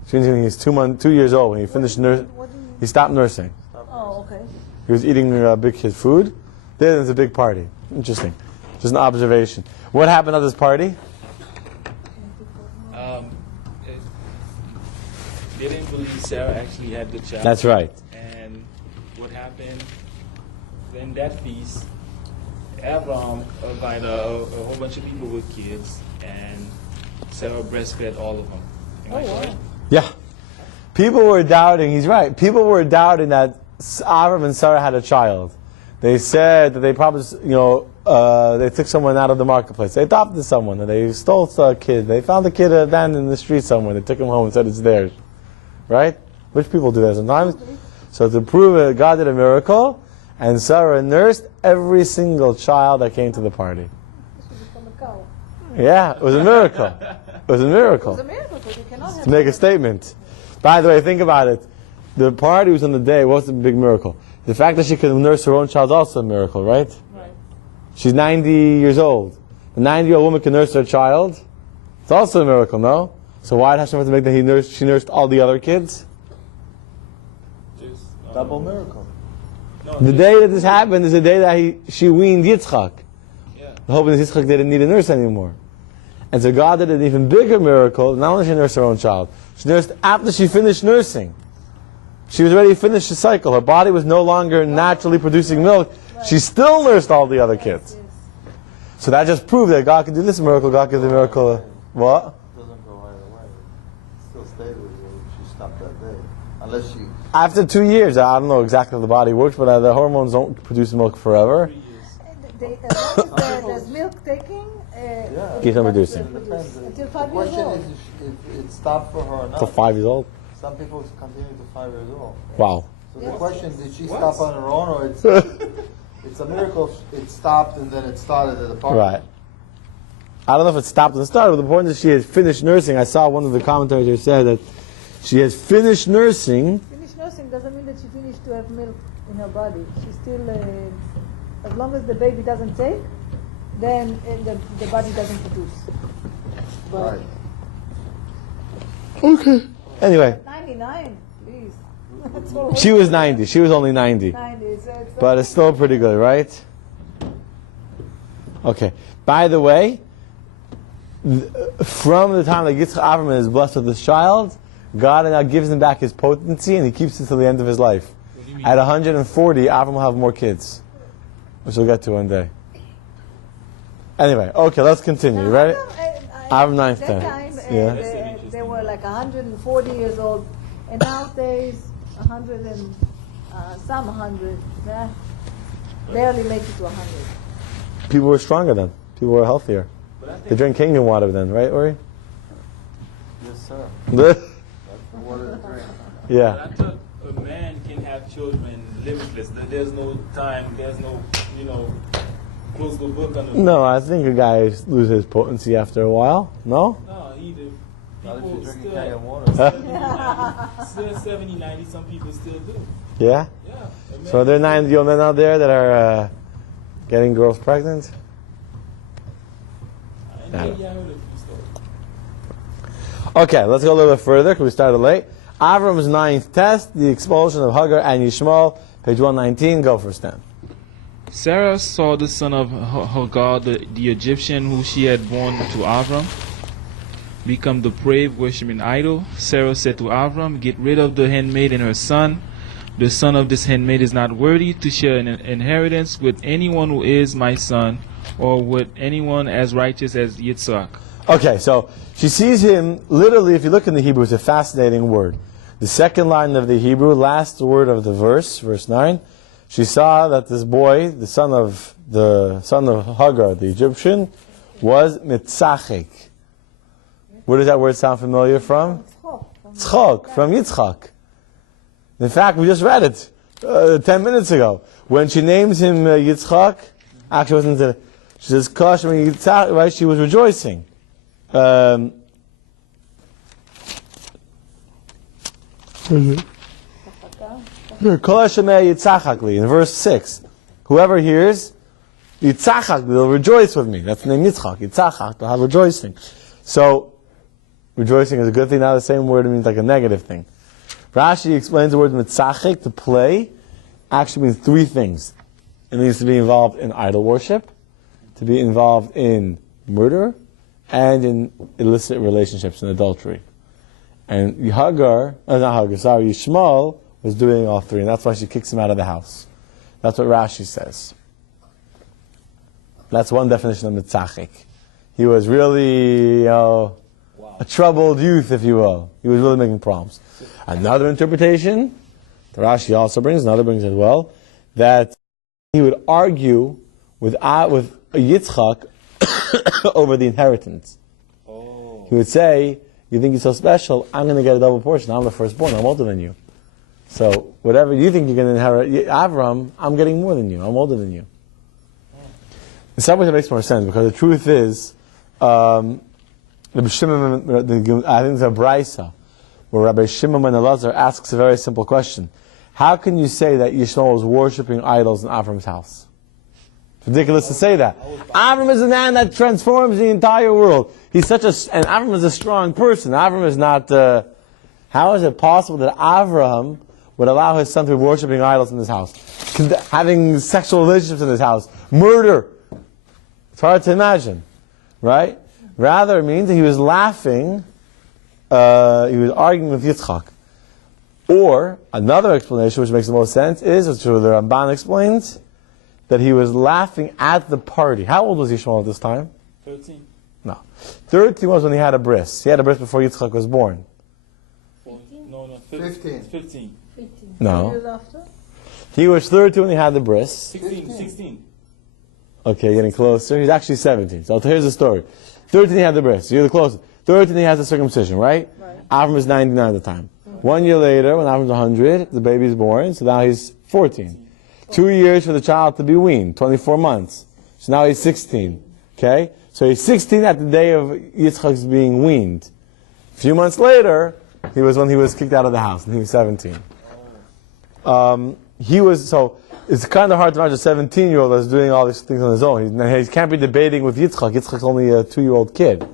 which means when he was 2 years old, when he finished he stopped nursing. Oh, okay. He was eating big kid food. Then there's a big party. Interesting. Just an observation. What happened at this party? They didn't believe Sarah actually had the child. That's right. And what happened, in that feast, Abraham invited a whole bunch of people with kids, and Sarah breastfed all of them. Am I correct? Yeah. People were doubting, he's right, people were doubting that Avram and Sarah had a child. They said that they probably, they took someone out of the marketplace. They adopted someone, and they stole a kid. They found the kid abandoned in the street somewhere. They took him home and said it's theirs. Right? Which people do that sometimes. So to prove it, God did a miracle, and Sarah nursed every single child that came to the party. Yeah, it was a miracle. It was a miracle. It was a miracle, but you cannot have To make a statement. By the way, think about it. The party was on the day. What's the big miracle? The fact that she could nurse her own child is also a miracle, right? Right. She's 90 years old. A 90-year-old woman can nurse her child. It's also a miracle, no? So why did Hashem have to make that she nursed all the other kids? Just, Double miracle. No, The day that this happened is the day that she weaned Yitzchak. Yeah. Hoping that Yitzchak didn't need a nurse anymore. And so God did an even bigger miracle. Not only did she nurse her own child, she nursed after she finished nursing. She was already finished the cycle. Her body was no longer naturally producing milk. She still nursed all the other kids. So that just proved that God can do this miracle. God can do the miracle. What? Doesn't go right away. Still stayed with you. She stopped that day. Unless she... After 2 years, I don't know exactly how the body works, but the hormones don't produce milk forever. 3 years. As long as there's milk taking, Keeps on producing. It depends. Until The 5 years question old. is if it stopped for her or Till not. 5 years old. Some people continue to 5 years old. Wow. So the question, did she stop on her own, or it's a miracle it stopped and then it started at the party? Right. I don't know if it stopped and started, but the point is she had finished nursing. I saw one of the commentators said that she has finished nursing. Finished nursing doesn't mean that she finished to have milk in her body. She still, as long as the baby doesn't take, then the body doesn't produce. But Right. Okay. Anyway, 99, please. That's all she was 90. She was only 90. 90. But it's still pretty good, right? Okay. By the way, from the time that Yitzchak Avram is blessed with this child, God now gives him back his potency, and he keeps it till the end of his life. At 140, Avram will have more kids, which we'll get to one day. Anyway, okay, let's continue. You ready? Avram ninth That time. time, Yeah. they were like 140 years old, and nowadays 100 and some 100, barely make it to 100. People were stronger then. People were healthier. But I They think drink kingdom water then, right, Ori? Yes, sir. Yeah. That's the water to drink. but I thought a man can have children limitless. There's no time. There's no, close the book on the. No, I think a guy loses his potency after a while. No? No, either. Not if People you're drinking still, Italian water. still 70, 90, some people still do. Yeah? Yeah. So there are 9 young men out there that are getting girls pregnant? I heard a few stories. Okay, let's go a little bit further because we started late. Avram's 9th test, the expulsion of Hagar and Yishmael, page 119. Go for Stan. Sarah saw the son of Hagar, the Egyptian, who she had born to Avram, become depraved, worshiping idol. Sarah said to Avram, "Get rid of the handmaid and her son. The son of this handmaid is not worthy to share an inheritance with anyone who is my son, or with anyone as righteous as Yitzchak." Okay, so she sees him, literally, if you look in the Hebrew, it's a fascinating word. The second line of the Hebrew, last word of the verse 9, she saw that this boy, the son of Hagar, the Egyptian, was mitzachik. Where does that word sound familiar from? Tzchok, from Yitzchak. In fact, we just read it 10 minutes ago. When she names him Yitzchak, actually wasn't it, she says, Kosh, Yitzchak, right? She was rejoicing. In verse 6, whoever hears, Yitzchak, they'll rejoice with me. That's the name Yitzchak. Yitzchak, they'll have rejoicing. So, rejoicing is a good thing, not the same word, it means like a negative thing. Rashi explains the word mitzachik, to play, actually means 3 things. It means to be involved in idol worship, to be involved in murder, and in illicit relationships and adultery. And Yishmael was doing all 3, and that's why she kicks him out of the house. That's what Rashi says. That's one definition of mitzachik. He was really, a troubled youth, if you will. He was really making problems. Another interpretation, the Rashi also brings, another brings as well, that he would argue with Yitzchak over the inheritance. Oh. He would say, "You think you're so special, I'm going to get a double portion. I'm the firstborn, I'm older than you. So whatever you think you're going to inherit, Avram, I'm getting more than you, I'm older than you." In some ways it makes more sense, because the truth is, I think it's a Braisa, where Rabbi Shimon ben Elazar asks a very simple question. How can you say that Yishmael was worshipping idols in Avram's house? It's ridiculous to say that. Avram is a man that transforms the entire world. And Avram is a strong person. Avram is not, how is it possible that Avram would allow his son to be worshipping idols in his house? Having sexual relationships in his house? Murder? It's hard to imagine. Right? Rather, it means that he was laughing, he was arguing with Yitzchak. Or, another explanation, which makes the most sense, is, which the Ramban explains, that he was laughing at the party. How old was Yishmael at this time? 13. No. 13 was when he had a bris. He had a bris before Yitzchak was born. 14? No, 15. 15. No. Years after? He was 13 when he had the bris. 16. Okay, getting closer. He's actually 17. So here's the story. 13 he had the bris. You're the closest. 13 he has the circumcision, right? Avram is 99 at the time. 1 year later, when Avram's 100, the baby's born, so now he's 14. 2 years for the child to be weaned, 24 months. So now he's 16. Okay? So he's 16 at the day of Yitzchak's being weaned. A few months later, he was when he was kicked out of the house, and he was 17. It's kind of hard to imagine a 17-year-old that's doing all these things on his own. He can't be debating with Yitzchak. Yitzchak's only a 2-year-old kid.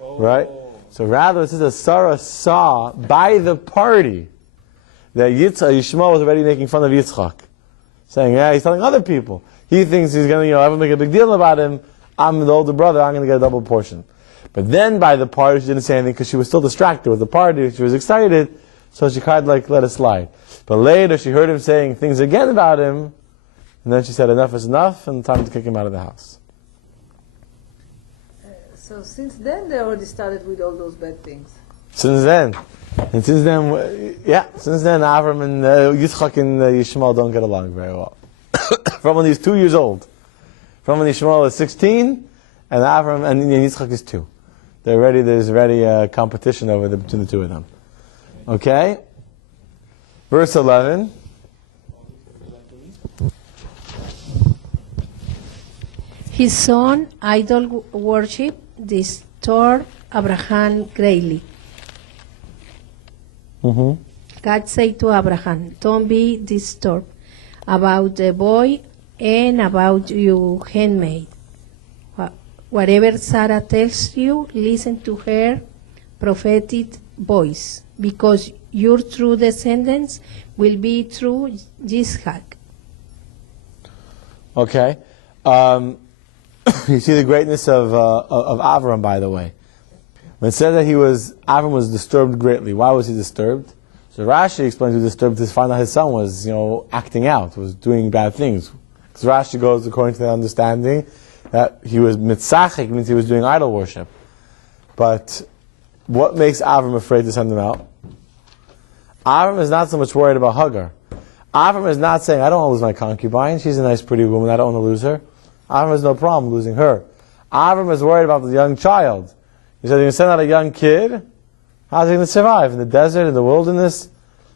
Right? So rather, it says that Sarah saw by the party that Yishmael was already making fun of Yitzchak. Saying, yeah, he's telling other people. He thinks he's going to, everyone make a big deal about him. I'm the older brother, I'm going to get a double portion. But then by the party, she didn't say anything because she was still distracted with the party. She was excited, so she kind of let it slide. But later, she heard him saying things again about him, and then she said, enough is enough, and time to kick him out of the house. So since then, they already started with all those bad things. Since then, Avram and Yitzchak and Yishmael don't get along very well. From when he's 2 years old. From when Yishmael is 16, and Avram and Yitzchak is 2. There's already competition between the two of them. Okay? Verse 11. His son idol worship disturbed Abraham greatly. God said to Abraham, don't be disturbed about the boy and about your handmaid. Whatever Sarah tells you, listen to her prophetic voice, because your true descendants will be through Yitzchak. Okay. You see the greatness of Avram, by the way. When it said that Avram was disturbed greatly, why was he disturbed? So Rashi explains he was disturbed to find out his son was, acting out, was doing bad things. Because Rashi goes according to the understanding that he was mitzachik, means he was doing idol worship. But what makes Avram afraid to send him out? Avram is not so much worried about Hagar. Avram is not saying, I don't want to lose my concubine. She's a nice, pretty woman. I don't want to lose her. Avram has no problem losing her. Avram is worried about the young child. He said, you're going to send out a young kid? How's he going to survive? In the desert, in the wilderness?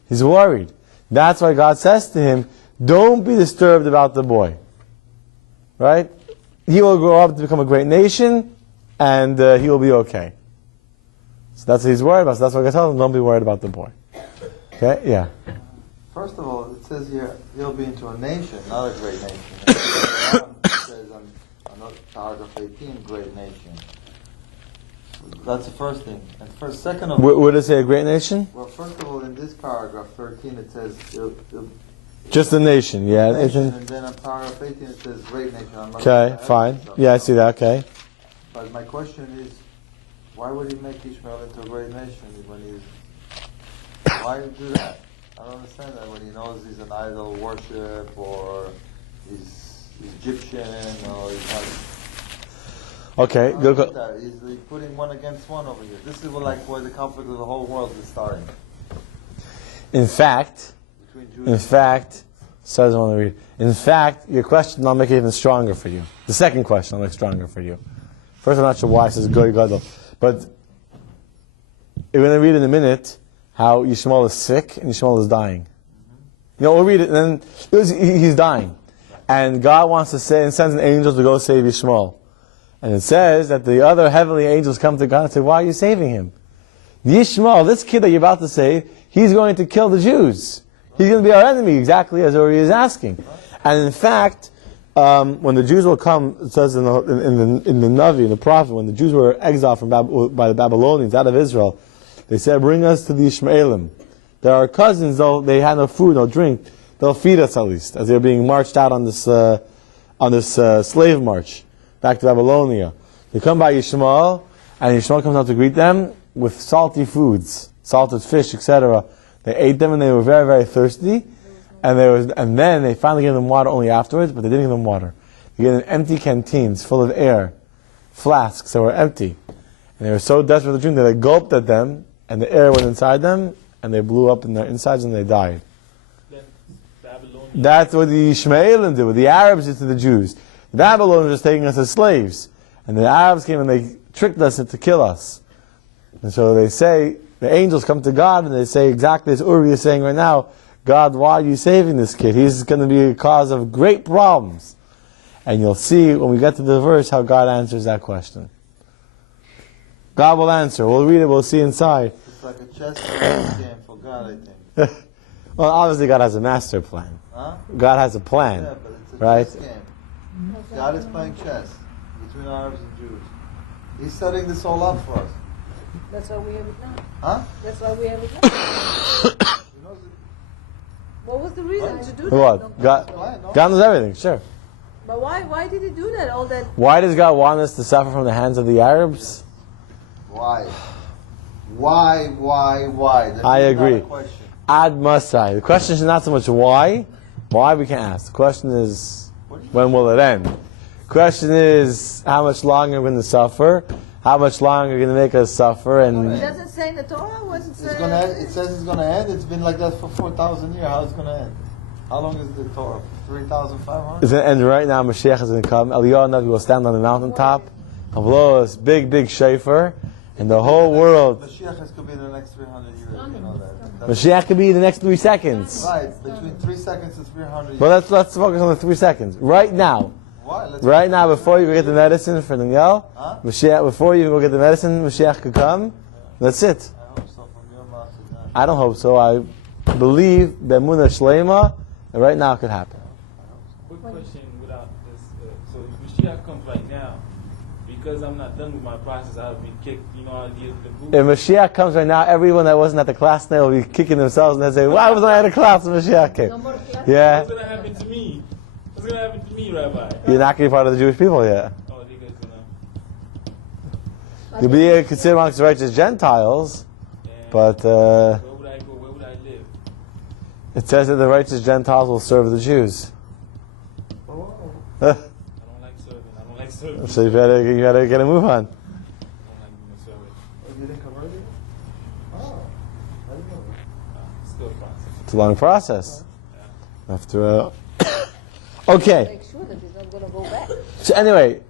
He's worried. That's why God says to him, don't be disturbed about the boy. Right? He will grow up to become a great nation, and he will be okay. So that's what he's worried about. So that's why God tells him, don't be worried about the boy. Okay? Yeah. First of all, it says here, he'll be into a nation, not a great nation. It says on paragraph 18, great nation. That's the first thing. And second of all... Would it say a great nation? Well, first of all, in this paragraph 13, it says... Just a nation, yeah. Nation, and then in paragraph 18, it says great nation. Okay, fine. Yeah, I see that, okay. But my question is, why would he make Yishmael into a great nation when he's... Why do that? I don't understand that when he knows he's an idol worship or he's Egyptian or he's not... Okay, good. He's putting one against one over here. This is where the conflict of the whole world is starting. In fact, says I want to read. In fact, your question I'll make it even stronger for you. The second question I'll make stronger for you. First, I'm not sure why it says Goy Gadol, but we're going to read in a minute how Yishmael is sick and Yishmael is dying. We'll read it, and then he's dying, and God wants to say and sends an angel to go save Yishmael. And it says that the other heavenly angels come to God and say, why are you saving him? Yishmael, this kid that you're about to save, he's going to kill the Jews. He's going to be our enemy, exactly as Uri is asking. And in fact, when the Jews will come, it says in the Navi, in the prophet, when the Jews were exiled by the Babylonians out of Israel, they said, bring us to the Yishmaelim. They're our cousins, though they had no food, no drink. They'll feed us at least, as they're being marched out on this slave march back to Babylonia. They come by Yishmael, and Yishmael comes out to greet them with salty foods, salted fish, etc. They ate them, and they were very, very thirsty. And then they finally gave them water only afterwards, but they didn't give them water. They gave them empty canteens full of air, flasks that were empty. And they were so desperate to drink that they gulped at them, and the air went inside them, and they blew up in their insides, and they died. That's what the Yishmaelim did, what the Arabs did to the Jews. The Babylonians were taking us as slaves. And the Arabs came and they tricked us to kill us. And so they say, the angels come to God and they say exactly as Uri is saying right now, God, why are you saving this kid? He's going to be a cause of great problems. And you'll see when we get to the verse how God answers that question. God will answer. We'll read it, we'll see inside. It's like a chess game for God, I think. Well, obviously God has a master plan. Huh? God has a plan. Yeah, but it's a right? chess game. God is playing chess between Arabs and Jews. He's setting this all up for us. That's why we have it now. Huh? That's why we have it now. He knows it. What was the reason to do that? What? God knows everything, sure. But why did he do that? All that. Why does God want us to suffer from the hands of the Arabs? Why? Why? I agree. Not a question. Ad Masai. The question is not so much why. Why we can ask. The question is, when will it end? The question is, how much longer are we going to suffer? How much longer are you going to make us suffer? And It doesn't say in the Torah what's it say? It says it's going to end. It's been like that for 4,000 years. How's it going to end? How long is the Torah? 3,500? it's going to end right now. Mashiach is going to come. Eliyahu Navi will stand on the mountaintop and blow us big shofar, and the whole world. Mashiach could be in the next 300 years. You know that. Mashiach could be the next 3 seconds. Right, between 3 seconds and 300 years. But let's focus on the 3 seconds. Right now, Why? Right now, before you go get the medicine for Danielle, Huh? Mashiach, before you go get the medicine, Mashiach could come. That's it. I hope so from your mouth. I don't hope so. I believe Be'emunah Shlema, and right now it could happen. Quick question without this. So if Mashiach comes right now, because I'm not done with my process, I'll be kicked, I'll get the boot. If Mashiach comes right now, everyone that wasn't at the class tonight will be kicking themselves and they'll say, why wasn't I at the class when Mashiach came? No more class. Yeah. What's going to happen to me? What's going to happen to me, Rabbi? You're not going to be part of the Jewish people yet. Oh, they guys going to. You'll be considered amongst the righteous Gentiles, but Where would I go? Where would I live? it says that the righteous Gentiles will serve the Jews. I don't like serving. I don't like serving. So you better get a move on. I don't like being a servant. You didn't convert it? Oh, I didn't know that. Still a process. It's a long process. After okay. Make sure that he's not going to go back. So anyway,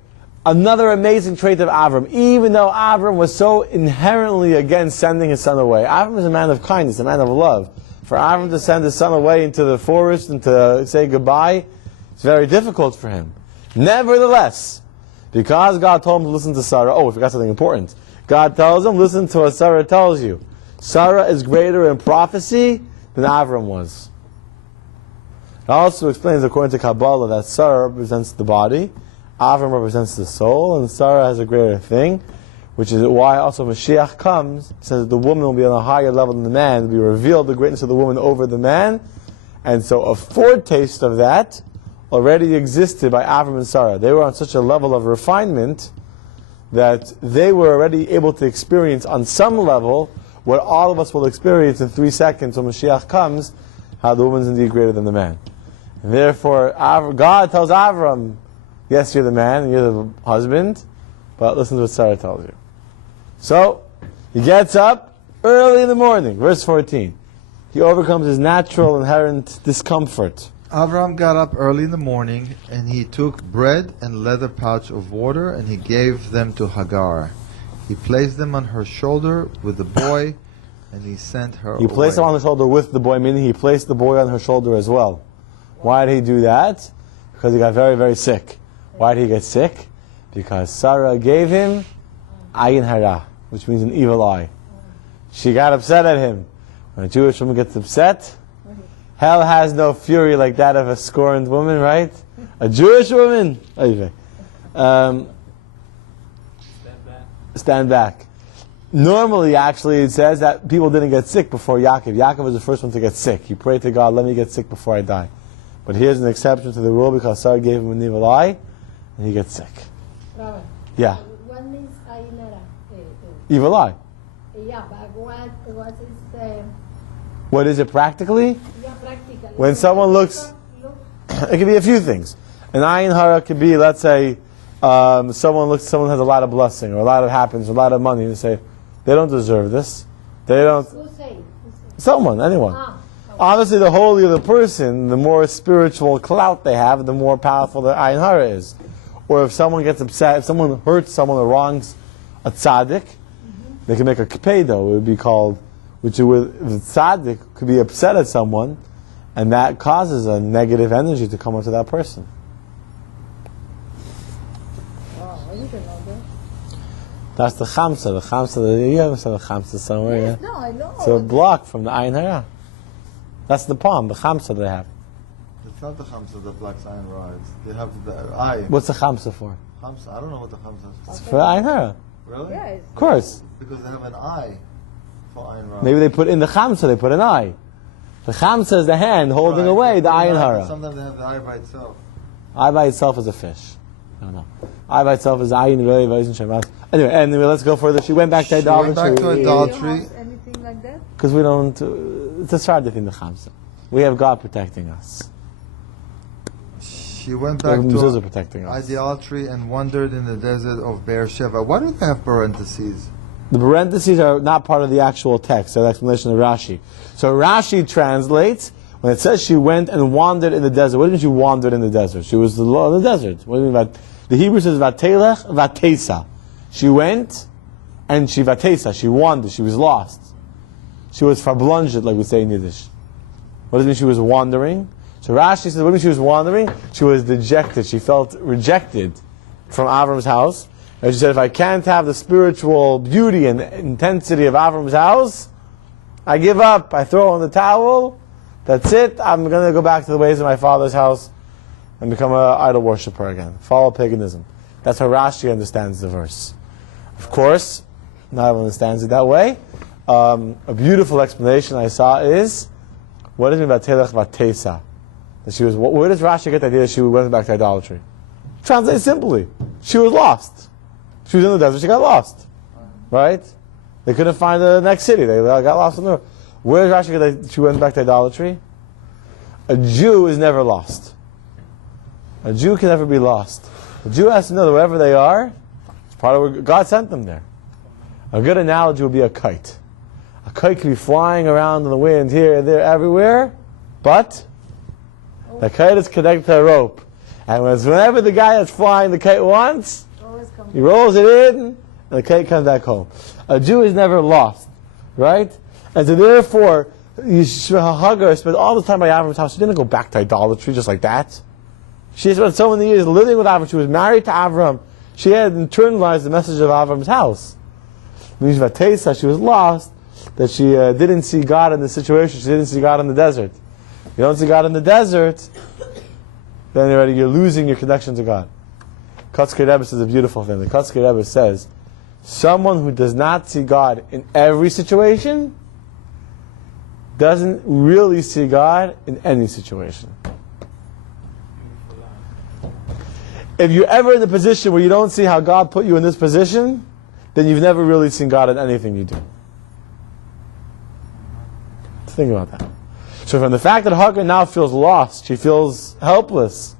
another amazing trait of Avram. Even though Avram was so inherently against sending his son away, Avram is a man of kindness, a man of love. For Avram to send his son away into the forest and to say goodbye, it's very difficult for him. Nevertheless, because God told him to listen to Sarah, oh, we forgot something important. God tells him, listen to what Sarah tells you. Sarah is greater in prophecy than Avram was. It also explains, according to Kabbalah, that Sarah represents the body, Avram represents the soul, and Sarah has a greater thing, which is why also Mashiach comes, says the woman will be on a higher level than the man, will be revealed the greatness of the woman over the man, and so a foretaste of that already existed by Avram and Sarah. They were on such a level of refinement that they were already able to experience on some level what all of us will experience in 3 seconds when Mashiach comes, how the woman is indeed greater than the man. And therefore, God tells Avram, yes, you're the man, and you're the husband, but listen to what Sarah tells you. So, he gets up early in the morning, verse 14. He overcomes his natural inherent discomfort. Avram got up early in the morning, and he took bread and leather pouch of water, and he gave them to Hagar. He placed them on her shoulder with the boy, and he sent her He placed him away. on the shoulder with the boy, meaning he placed the boy on her shoulder as well. Why did he do that? Because he got very, very sick. Why did he get sick? Because Sarah gave him ayin hara, which means an evil eye. She got upset at him. When a Jewish woman gets upset, hell has no fury like that of a scorned woman, right? A Jewish woman. Stand back. Normally, actually, it says that people didn't get sick before Yaakov. Yaakov was the first one to get sick. He prayed to God, let me get sick before I die. But here's an exception to the rule because Sarah gave him an evil eye, and he gets sick. Robert, Yeah, what means ainara? evil eye. Yeah, but what is What is it practically? yeah, practically? When someone looks- It could be a few things. An ayin hara could be, let's say, someone has a lot of blessing, or a lot of happiness, or a lot of money, and they say, they don't deserve this. They don't. Who say? Someone, anyone. Ah, Obviously, the holier the person, the more spiritual clout they have, the more powerful their ayin hara is. Or if someone gets upset, if someone hurts someone or wrongs a tzaddik, they can make a kepedo. It would be called, which would, the tzaddik could be upset at someone, and that causes a negative energy to come onto that person. Wow, I didn't know that. That's the chamsa. The chamsa, you ever saw the chamsa somewhere? Yes, Yeah? no, I know. It's a block from the ayin hara. That's the palm, the chamsa they have. It's not the Hamsa that blacks iron rods. They have the eye. What's the chamsa for? Hamsa, I don't know what the Hamsa is. It's for ayin hara. Really? Yeah, it's, Of course. Because they have an eye for iron rods. Maybe they put in the chamsa, they put an eye. The chamsa is the hand holding Right. away the Right. ayin hara. Sometimes they have the eye by itself. Eye by itself is a fish. I don't know. Eye by itself is ayin really vayisin shemas. Anyway, let's go further. She went back to She went back to do you idolatry. have anything like that? because we don't. It's a shard in the chamsa. We have God protecting us. She went We have back mezuzah to protecting us. idolatry and wandered in the desert of Beersheba. Why do they have parentheses? The parentheses are not part of the actual text. They're the explanation of Rashi. So Rashi translates when it says she went and wandered in the desert. What do you mean she wandered in the desert? She was in the desert. What do you mean by the Hebrew says vatelech vatesa. She went and she vatesa. She wandered. She was lost. She was verblunget, like we say in Yiddish. What does it mean she was wandering? So Rashi says, when she was wandering, she was dejected. She felt rejected from Avram's house. And she said, if I can't have the spiritual beauty and intensity of Avram's house, I give up. I throw in the towel. That's it. I'm going to go back to the ways of my father's house and become an idol worshiper again. Follow paganism. That's how Rashi understands the verse. Of course, not everyone understands it that way. A beautiful explanation I saw is, what does it mean by Telech Vatesa? That she was. Where does Rashi get the idea that she went back to idolatry? Translate simply. She was lost. She was in the desert. She got lost. Right? They couldn't find the next city. They got lost in the. Where does Rashi get that she went back to idolatry? A Jew is never lost. A Jew can never be lost. A Jew has to know that wherever they are, it's part of where God sent them there. A good analogy would be a kite. A kite can be flying around in the wind here, there, everywhere, but the kite is connected to a rope. And whenever the guy that's flying the kite wants, he rolls it in, and the kite comes back home. A Jew is never lost, right? And so therefore, Hagar spent all the time by Avram's house. She didn't go back to idolatry just like that. She spent so many years living with Avram. She was married to Avram. She had internalized the message of Avram's house. Means Vatesa, she was lost, that she didn't see God in the situation. She didn't see God in the desert. You don't see God in the desert, then already you're losing your connection to God. Kotzker Rebbe says a beautiful thing. The Kotzker Rebbe says, someone who does not see God in every situation doesn't really see God in any situation. If you're ever in a position where you don't see how God put you in this position, then you've never really seen God in anything you do. Think about that. So from the fact that Hagar now feels lost, she feels helpless,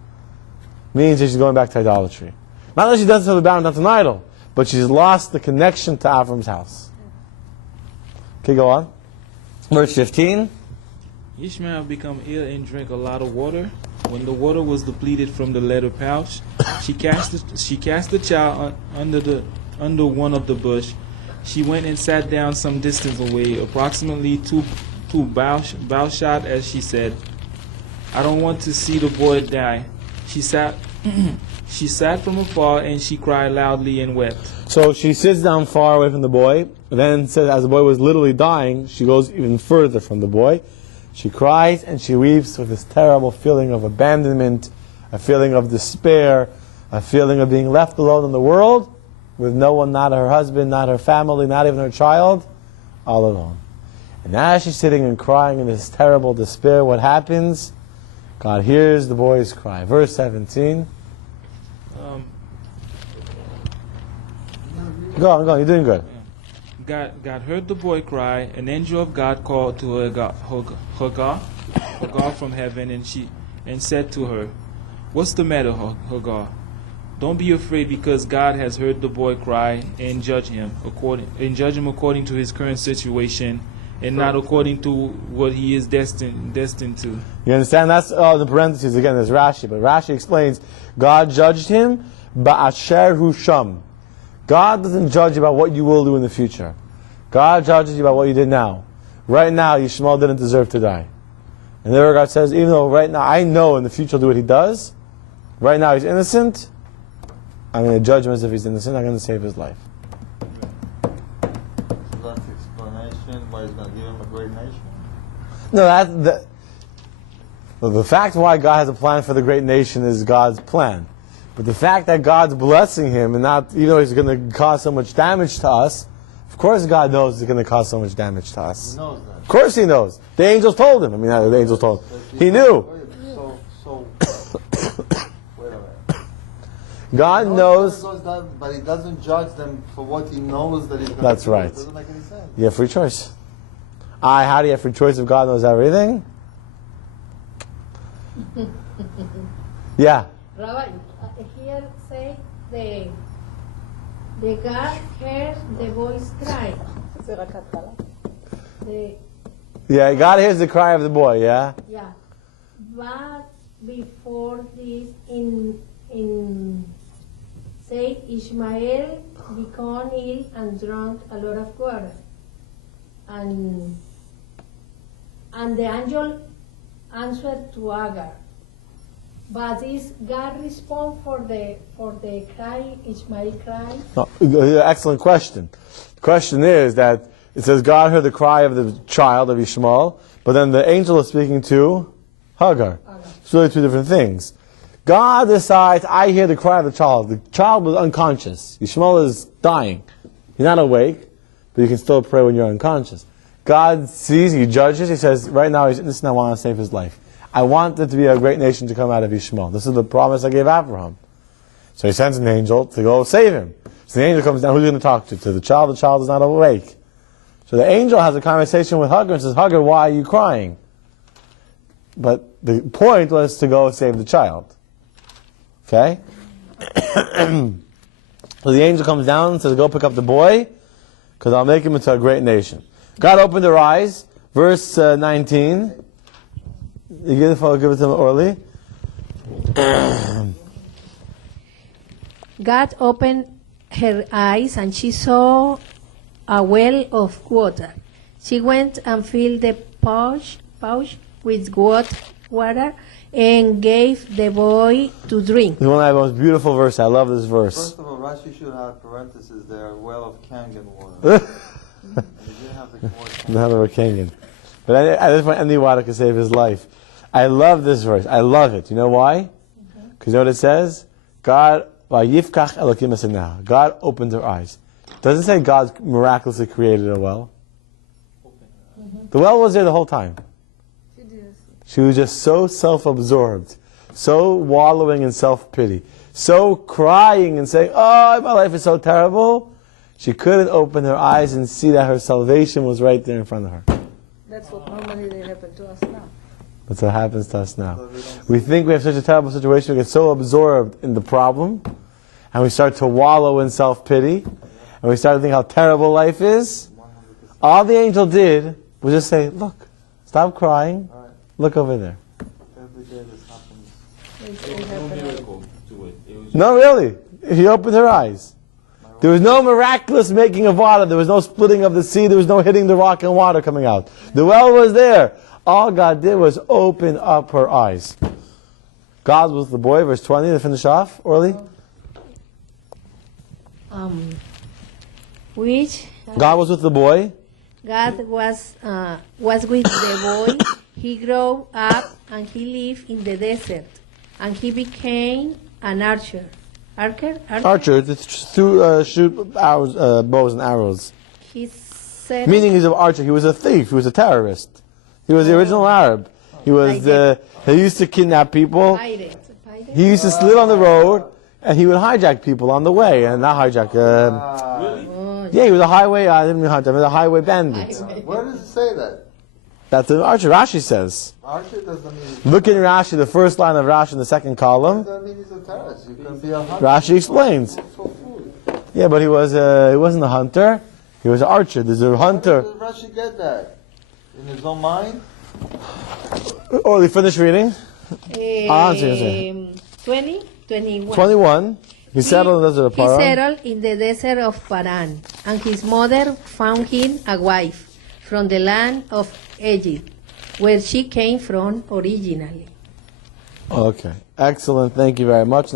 means that she's going back to idolatry. Not that she doesn't have the bound, not an idol, but she's lost the connection to Avram's house. Okay, go on. Verse 15. Yishmael became ill and drank a lot of water. When the water was depleted from the leather pouch, she cast the child under one of the bush. She went and sat down some distance away, approximately two bow shot, as she said, "I don't want to see the boy die." She sat from afar and she cried loudly and wept. So she sits down far away from the boy. Then says, as the boy was literally dying, she goes even further from the boy. She cries and she weeps with this terrible feeling of abandonment, a feeling of despair, a feeling of being left alone in the world, with no one, not her husband, not her family, not even her child, all alone. And as she's sitting and crying in this terrible despair, what happens? God hears the boy's cry. Verse 17. Go on, you're doing good. God heard the boy cry. An angel of God called to Hagar from heaven, and said to her, "What's the matter, Hagar? Don't be afraid, because God has heard the boy cry, and judge him according to his current situation, and not according to what he is destined to." You understand? That's the parentheses again. There's Rashi, but Rashi explains God judged him ba'asher hu sham. God doesn't judge you about what you will do in the future. God judges you about what you did now. Right now, Yishmael didn't deserve to die. And there God says, even though right now I know in the future he'll do what he does, right now he's innocent, I'm going to judge him as if he's innocent, I'm going to save his life. So that's the explanation why he's going to give him a great nation? No, the fact why God has a plan for the great nation is God's plan. But the fact that God's blessing him, and not, even though he's going to cause so much damage to us, of course God knows he's going to cause so much damage to us. He knows that. Of course he knows. The angels told him. I mean, the angels told him. He knew. Wait a minute. God knows. But he doesn't judge them for what he knows that he's going to do. That's right. It doesn't make any sense. You have free choice. How do you have free choice if God knows everything? Yeah. Rabbi, here say the God hears the boy's cry. Yeah, God hears the cry of the boy, yeah? Yeah. But before this, in say Yishmael became ill and drank a lot of water. And the angel answered to Agar. But is God respond for the cry, Yishmael cry? No, excellent question. The question is that it says God heard the cry of the child of Yishmael, but then the angel is speaking to Hagar. It's really two different things. God decides, I hear the cry of the child. The child was unconscious. Yishmael is dying. You're not awake, but you can still pray when you're unconscious. God sees, He judges, He says, right now He's innocent, I want to save his life. I want there to be a great nation to come out of Yishmael. This is the promise I gave Abraham. So He sends an angel to go save him. So the angel comes down, who's he going to talk to? To the child is not awake. So the angel has a conversation with Hagar and says, Hagar, why are you crying? But the point was to go save the child. Okay? So the angel comes down and says, go pick up the boy, because I'll make him into a great nation. God opened their eyes. Verse 19. You give it to them early. God opened her eyes and she saw a well of water. She went and filled the pouch with water and gave the boy to drink. It's one of the most beautiful verses. I love this verse. First of all, Rashi should have parentheses there, well of Kangan water. He didn't have the word Not a Kangan. But at this point, any water can save his life. I love this verse. I love it. You know why? Because you know what it says? God opened her eyes. It doesn't say God miraculously created a well. The well was there the whole time. She was just so self-absorbed, so wallowing in self-pity, so crying and saying, oh, my life is so terrible. She couldn't open her eyes and see that her salvation was right there in front of her. That's what normally happens to us now. That's what happens to us now. We think we have such a terrible situation, we get so absorbed in the problem, and we start to wallow in self-pity, and we start to think how terrible life is. All the angel did was just say, look, stop crying, look over there. Every day this happens. There was no miracle to it. It was No, really. He opened her eyes. There was no miraculous making of water. There was no splitting of the sea. There was no hitting the rock and water coming out. The well was there. All God did was open up her eyes. God was the boy, verse 20, to finish off, Orly. Which God was with the boy. God was with the boy. He grew up and he lived in the desert, and he became an archer. Archer, to shoot bows and arrows. He said, Meaning he's an archer. He was a thief. He was a terrorist. He was the original Arab. He was he used to kidnap people. pirate. He used to slip on the road, and he would hijack people on the way, and not hijack. Yeah, he was a highway. I didn't mean hijack. He was a highway bandit. Where does it say that? That's an archer. Rashi says. Archer doesn't mean Look in Rashi, the first line of Rashi in the second column. doesn't mean he's a terrorist. You can be a hunter. Rashi explains. For food. Yeah, but he wasn't a hunter. He was an archer. There's a hunter. Where does Rashi get that? In his own mind? Oh, you finished reading? 20, 21. 21. He settled in the desert of He Paran. settled in the desert of Paran, and his mother found him a wife from the land of Egypt, where she came from originally. Okay. Excellent. Thank you very much. Now